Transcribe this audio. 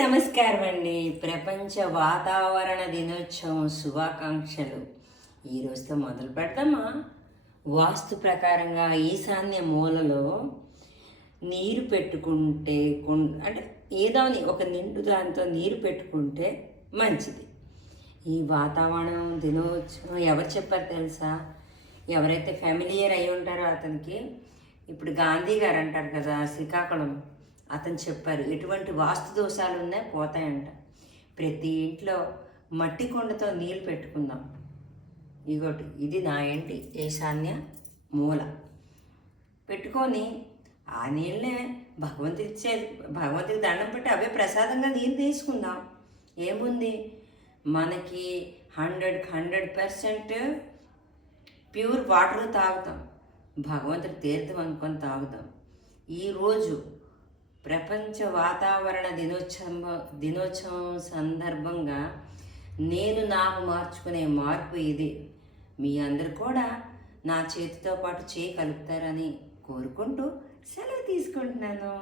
నమస్కారం అండి. ప్రపంచ వాతావరణ దినోత్సవం శుభాకాంక్షలు. ఈరోజుతో మొదలు పెడదామా? వాస్తు ప్రకారంగా ఈశాన్య మూలలో నీరు పెట్టుకుంటే అంటే ఏదో ఒక నిండు దాంతో నీరు పెట్టుకుంటే మంచిది. ఈ వాతావరణం దినోత్సవం ఎవరు చెప్పారు తెలుసా? ఎవరైతే ఫ్యామిలియర్ అయి ఉంటారో అతనికి, ఇప్పుడు గాంధీ గారు అంటారు కదా, శ్రీకాకుళం అతను చెప్పారు, ఎటువంటి వాస్తు దోషాలు ఉన్నాయి పోతాయంట. ప్రతి ఇంట్లో మట్టి కొండతో నీళ్ళు పెట్టుకుందాం. ఇది నా ఇంటి ఈశాన్య మూల పెట్టుకొని ఆ నీళ్ళనే భగవంతుడికి దండం పెట్టి అవే ప్రసాదంగా నీళ్ళు తీసుకుందాం. ఏముంది, మనకి 100% ప్యూర్ వాటర్ తాగుతాం. భగవంతుడి తీర్థం అనుకొని తాగుతాం. ఈరోజు ప్రపంచ వాతావరణ దినోత్సవం సందర్భంగా నాకు మార్చుకునే మార్పు ఇది. మీ అందరు కూడా నా చేతితో పాటు చేయి కలుపుతారని కోరుకుంటూ సెలవు తీసుకుంటున్నాను.